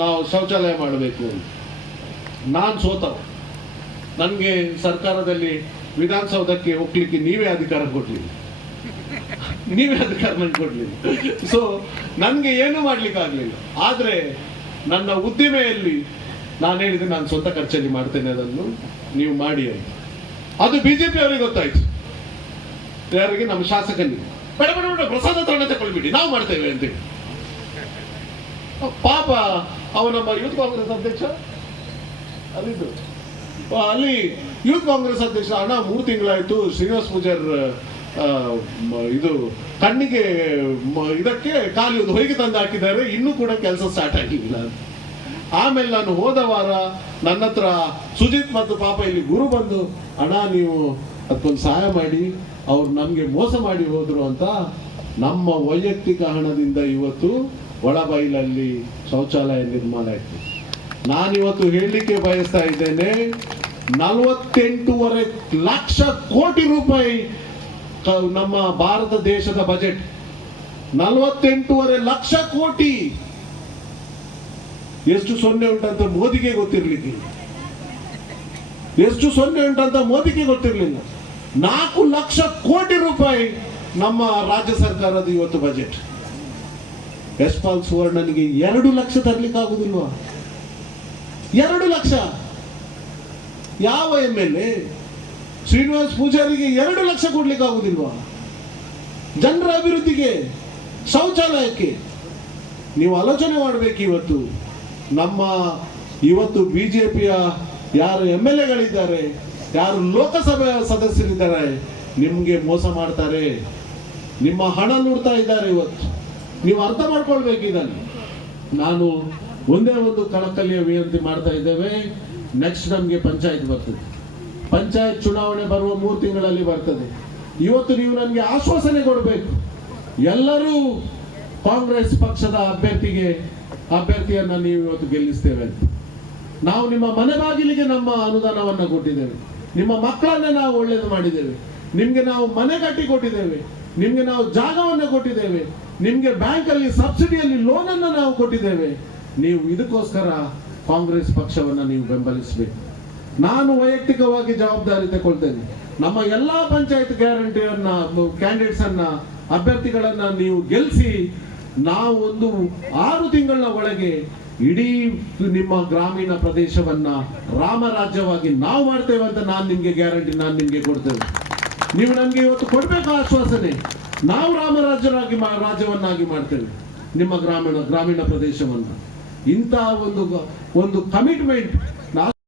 ನಾವು ಶೌಚಾಲಯ ಮಾಡಬೇಕು. ನಾನು ಸೋತವ, ನನಗೆ ಸರ್ಕಾರದಲ್ಲಿ ವಿಧಾನಸೌಧಕ್ಕೆ ಹೋಗ್ಲಿಕ್ಕೆ ನೀವೇ ಅಧಿಕಾರ ಕೊಡ್ಲಿಲ್ಲ, ನೀವೇ ಅಧಿಕಾರ ನನಗೆ ಕೊಡ್ಲಿಲ್ಲ. ಸೊ ನನಗೆ ಏನು ಮಾಡ್ಲಿಕ್ಕೆ ಆಗ್ಲಿಲ್ಲ. ಆದ್ರೆ ನನ್ನ ಉದ್ದಿಮೆಯಲ್ಲಿ ನಾನು ಹೇಳಿದೆ, ನಾನು ಸ್ವಂತ ಖರ್ಚಲ್ಲಿ ಮಾಡ್ತೇನೆ, ಅದನ್ನು ನೀವು ಮಾಡಿ ಅಂತ. ಅದು ಬಿಜೆಪಿ ಅವರಿಗೆ ಗೊತ್ತಾಯ್ತು, ಯಾರಿಗೆ? ನಮ್ಮ ಶಾಸಕನಿಗೆ. ಬೇಡ ಬೇಡ ಬೇಡ, ಪ್ರಸಾದ ತಗೊಂಡ ತಗೊಳ್ಬಿಡಿ, ನಾವು ಮಾಡ್ತೇವೆ ಅಂತೇಳಿ. ಪಾಪ ಅವ ನಮ್ಮ ಯೂತ್ ಕಾಂಗ್ರೆಸ್ ಅಧ್ಯಕ್ಷ ಅಲ್ಲಿದ್ದು, ಅಲ್ಲಿ ಯೂತ್ ಕಾಂಗ್ರೆಸ್ ಅಧ್ಯಕ್ಷ, ಅಣ್ಣ 3 ತಿಂಗಳಾಯ್ತು ಶ್ರೀನಿವಾಸ್ ಪೂಜಾರ್ ಇದು ಕಣ್ಣಿಗೆ ಇದಕ್ಕೆ ಖಾಲಿ ಒಂದು ಹೊಯ್ಗೆ ತಂದು ಹಾಕಿದ್ದಾರೆ, ಇನ್ನೂ ಕೂಡ ಕೆಲಸ ಸ್ಟಾರ್ಟ್ ಆಗಿಲ್ಲ. ಆಮೇಲೆ ನಾನು ಹೋದ ವಾರ ನನ್ನ ಹತ್ರ ಸುಜಿತ್ ಮತ್ತು ಪಾಪ ಇಲ್ಲಿ ಗುರು ಬಂದು, ಅಣ್ಣ ನೀವು ಅದಕ್ಕೊಂದು ಸಹಾಯ ಮಾಡಿ, ಅವ್ರು ನಮ್ಗೆ ಮೋಸ ಮಾಡಿ ಹೋದ್ರು ಅಂತ ನಮ್ಮ ವೈಯಕ್ತಿಕ ಹಣದಿಂದ ಇವತ್ತು ಒಳಬೈಲಲ್ಲಿ ಶೌಚಾಲಯ ನಿರ್ಮಾಣ ಆಯ್ತು. ನಾನಿವತ್ತು ಹೇಳಲಿಕ್ಕೆ ಬಯಸ್ತಾ ಇದ್ದೇನೆ, 48.5 ಲಕ್ಷ ಕೋಟಿ ರೂಪಾಯಿ ನಮ್ಮ ಭಾರತ ದೇಶದ ಬಜೆಟ್, 48.5 ಲಕ್ಷ ಕೋಟಿ. ಎಷ್ಟು ಸೊನ್ನೆ ಉಂಟಂತ ಮೋದಿಗೆ ಗೊತ್ತಿರ್ಲಿಕ್ಕೆ, ಎಷ್ಟು ಸೊನ್ನೆ ಉಂಟಂತ ಮೋದಿಗೆ ಗೊತ್ತಿರಲಿಲ್ಲ. 4 ಲಕ್ಷ ಕೋಟಿ ರೂಪಾಯಿ ನಮ್ಮ ರಾಜ್ಯ ಸರ್ಕಾರದ ಇವತ್ತು ಬಜೆಟ್. ಯಶ್ಪಾಲ್ ಸುವರ್ಣನಿಗೆ 2 ಲಕ್ಷ ತರ್ಲಿಕ್ಕೆ ಆಗುದಿಲ್ವಾ? 2 ಲಕ್ಷ. ಯಾವ MLA? ಶ್ರೀನಿವಾಸ್ ಪೂಜಾರಿಗೆ 2 ಲಕ್ಷ ಕೊಡ್ಲಿಕ್ಕೆ ಆಗುದಿಲ್ವಾ? ಜನರ ಅಭಿವೃದ್ಧಿಗೆ, ಶೌಚಾಲಯಕ್ಕೆ ನೀವು ಆಲೋಚನೆ ಮಾಡಬೇಕು. ಇವತ್ತು ನಮ್ಮ ಇವತ್ತು ಬಿಜೆಪಿಯ ಯಾರು MLAಗಳಿದ್ದಾರೆ, ಯಾರು ಲೋಕಸಭೆ ಸದಸ್ಯರಿದ್ದಾರೆ, ನಿಮ್ಗೆ ಮೋಸ ಮಾಡ್ತಾರೆ, ನಿಮ್ಮ ಹಣ ನೋಡ್ತಾ ಇದ್ದಾರೆ. ಇವತ್ತು ನೀವು ಅರ್ಥ ಮಾಡ್ಕೊಳ್ಬೇಕು ಇದನ್ನು. ನಾನು ಒಂದೇ ಒಂದು ಕಳಕಳಿಯ ವಿನಂತಿ ಮಾಡ್ತಾ ಇದ್ದೇವೆ. ನೆಕ್ಸ್ಟ್ ನಮಗೆ ಪಂಚಾಯತ್ ಬರ್ತದೆ, ಪಂಚಾಯತ್ ಚುನಾವಣೆ ಬರುವ 3 ತಿಂಗಳಲ್ಲಿ ಬರ್ತದೆ. ಇವತ್ತು ನೀವು ನನಗೆ ಆಶ್ವಾಸನೆ ಕೊಡಬೇಕು, ಎಲ್ಲರೂ ಕಾಂಗ್ರೆಸ್ ಪಕ್ಷದ ಅಭ್ಯರ್ಥಿಯನ್ನ ನೀವು ಇವತ್ತು ಗೆಲ್ಲಿಸ್ತೇವೆ ಅಂತ. ನಾವು ನಿಮ್ಮ ಮನೆ ಬಾಗಿಲಿಗೆ ನಮ್ಮ ಅನುದಾನವನ್ನು ಕೊಟ್ಟಿದ್ದೇವೆ, ನಿಮ್ಮ ಮಕ್ಕಳನ್ನೇ ನಾವು ಒಳ್ಳೇದು ಮಾಡಿದ್ದೇವೆ, ನಿಮ್ಗೆ ನಾವು ಮನೆ ಕಟ್ಟಿ ಕೊಟ್ಟಿದ್ದೇವೆ, ನಿಮ್ಗೆ ನಾವು ಜಾಗವನ್ನು ಕೊಟ್ಟಿದ್ದೇವೆ, ನಿಮ್ಗೆ ಬ್ಯಾಂಕಲ್ಲಿ ಸಬ್ಸಿಡಿಯಲ್ಲಿ ಲೋನ್ ಅನ್ನು ನಾವು ಕೊಟ್ಟಿದ್ದೇವೆ. ನೀವು ಇದಕ್ಕೋಸ್ಕರ ಕಾಂಗ್ರೆಸ್ ಪಕ್ಷವನ್ನ ನೀವು ಬೆಂಬಲಿಸಬೇಕು. ನಾನು ವೈಯಕ್ತಿಕವಾಗಿ ಜವಾಬ್ದಾರಿ ತಗೊಳ್ತೇನೆ. ನಮ್ಮ ಎಲ್ಲಾ ಪಂಚಾಯತ್ ಗ್ಯಾರಂಟಿಯನ್ನ ಕ್ಯಾಂಡಿಡೇಟ್ಸ್ ಅನ್ನ ಅಭ್ಯರ್ಥಿಗಳನ್ನ ನೀವು ಗೆಲ್ಲಿಸಿ, ನಾವು ಒಂದು 6 ತಿಂಗಳ ಒಳಗೆ ಇಡೀ ನಿಮ್ಮ ಗ್ರಾಮೀಣ ಪ್ರದೇಶವನ್ನ ರಾಮರಾಜ್ಯವಾಗಿ ನಾವು ಮಾಡ್ತೇವೆ ಅಂತ ನಾನು ನಿಮ್ಗೆ ಗ್ಯಾರಂಟಿ, ನಾನು ನಿಮ್ಗೆ ಕೊಡ್ತೇವೆ. ನೀವು ನಮ್ಗೆ ಇವತ್ತು ಕೊಡ್ಬೇಕು ಆಶ್ವಾಸನೆ, ನಾವು ರಾಜ್ಯವನ್ನಾಗಿ ಮಾಡ್ತೇವೆ ನಿಮ್ಮ ಗ್ರಾಮೀಣ ಪ್ರದೇಶವನ್ನ. ಇಂತಹ ಒಂದು ಕಮಿಟ್ಮೆಂಟ್